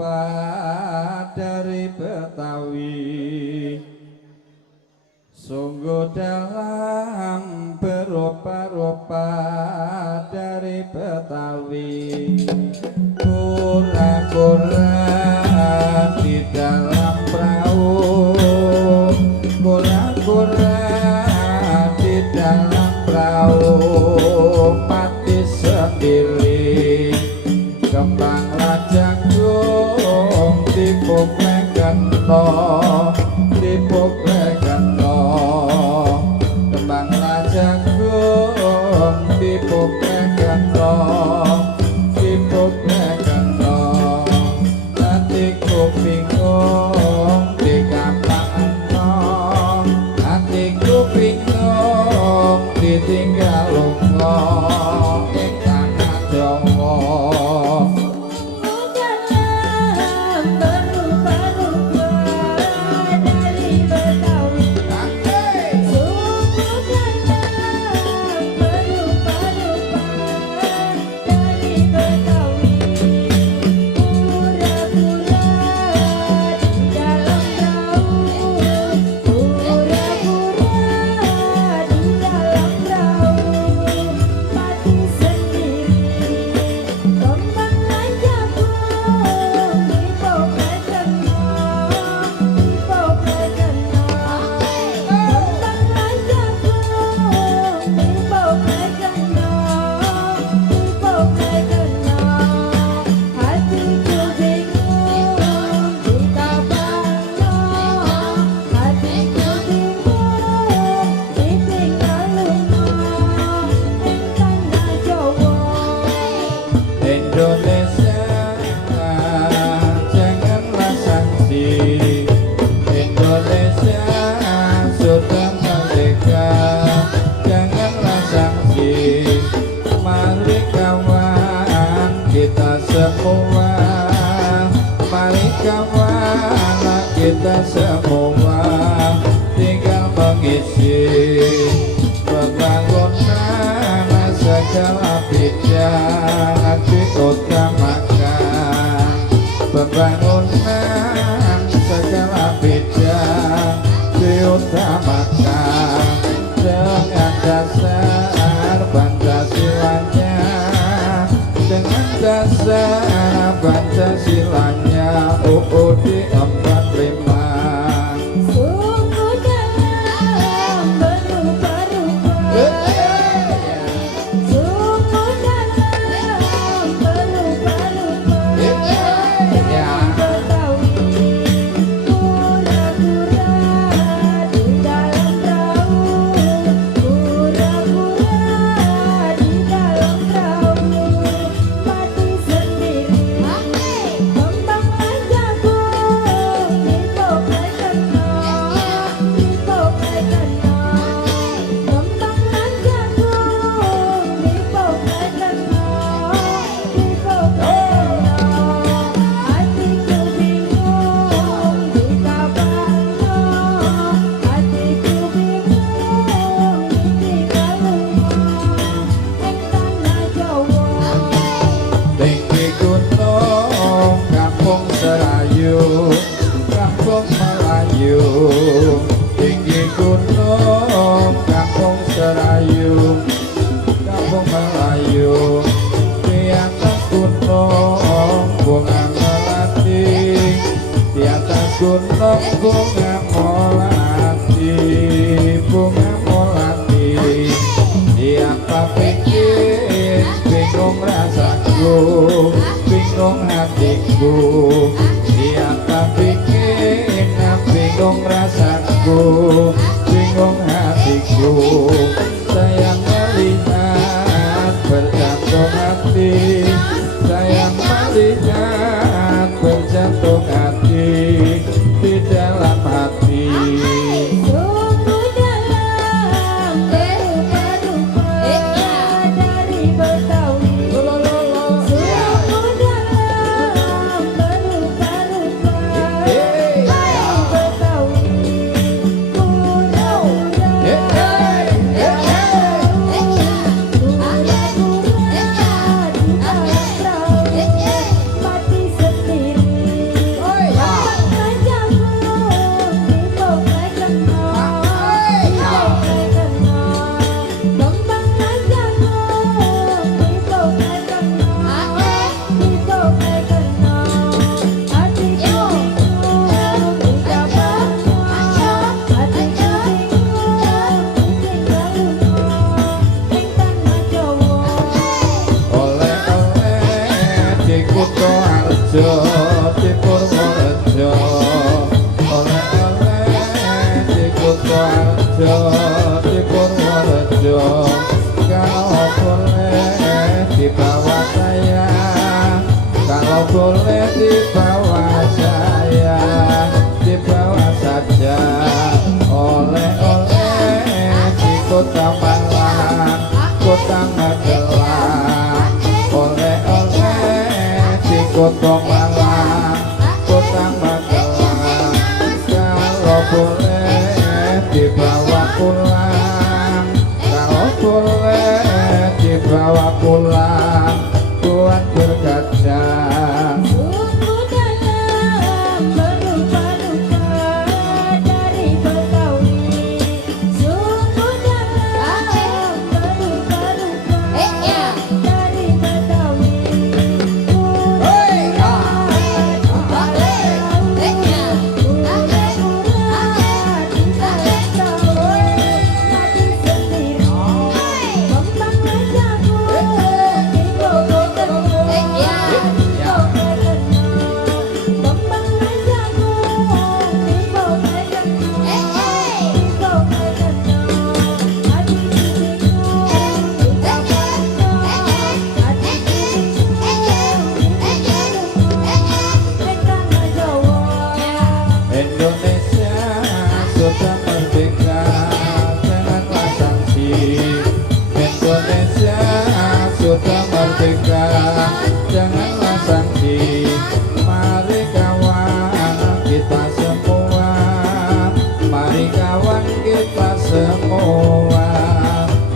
berupa dari Betawi, sungguh dalam berupa-rupa dari Betawi. Kura-kura di dalam perahu, kura-kura di dalam perahu, mati sendiri. Kembang jagung dipukul gento, dipukul gento. Kembang jagung dipukul gento, dipukul gento. Hatiku bingung dikapakno, hatiku bingung ditinggal lunga ing tanah Jawa. Kita semua tinggal mengisi pembangunan segala bidang diutamakan, pembangunan segala bidang diutamakan dengan dasar Pancasilanya, dengan dasar Pancasilanya. UUD 45. Sungguh dalam berupa-rupa, sungguh dalam berupa-rupa dari Betawi. Kura-kura di dalam perahu, kura-kura di dalam perahu, mati sendiri. Kembang jagung dipukul gento, dipukul gento. Kembang jagung dipukul gento, dipukul gento. Hatiku bingung dikabakno, hatiku bingung ditinggal lunga ing tanah Jawa. Tinggi gunung kampung Serayu, kampung Melayu. Tinggi gunung kampung Serayu, kampung Melayu. Di atas gunung bunga melati, di atas gunung bunga melati, bunga melati. Siapa pikir bingung rasaku, bingung hatiku. Siapa bikin bingung rasaku, bingung hatiku. Saya melihat berjantung hati, saya melihat berjantung hati di dalam hati. Sungguh dalam berupa-rupa dari Betawi. Sungguh dalam berupa-rupa dari Betawi. Kura-kura Purworejo di Purworejo kalau boleh dibawa saya, kalau boleh dibawa saya, dibawa saja oleh-oleh di kota Malang, kota Magelang, oleh-oleh di kota Malang, kota Magelang, kalau boleh dibawa pulang, kalau boleh dibawa pulang buat berkaca. Sungguh dalam berluka-luka dari Betawi, sungguh dalam berluka-luka dari Betawi. Indonesia sudah merdeka, janganlah sanksi. Indonesia sudah merdeka, janganlah sanksi. Mari kawan kita semua, mari kawan kita semua,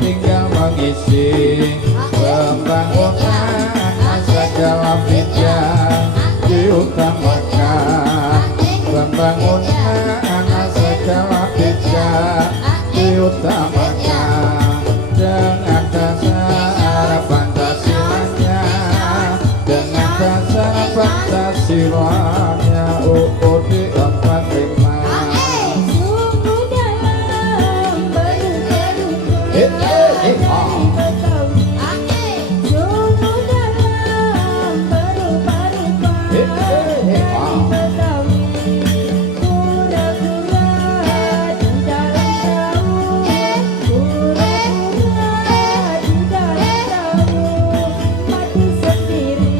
tinggal mengisi pembangunan segala bidang diutamakan. Pembangunan segala bidang diutamakan dengan dasar Pancasilanya, dengan dasar Pancasilanya UUD 45. Sungguh dalam berluka-luka dari Betawi, sungguh dalam berluka-luka dari Betawi. Pura-pura di dalam tahu, pura-pura di dalam tahu, mati sendiri.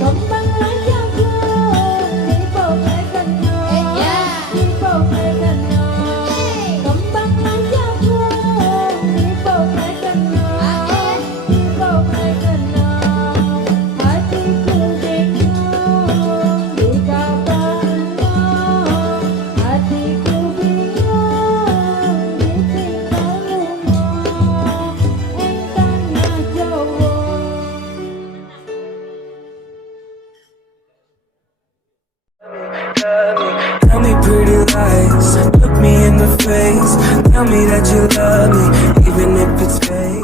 Kembanglah jagung dipopek kena, dipopek kena. Kembanglah jagung dipopek kena, dipopek kena. Hatiku bingung di kapannya, hatiku bingung ditinggal lumah ing tanah Jawa. Tell me pretty lies, look me in the face. Tell me that you love me, even if it's fake.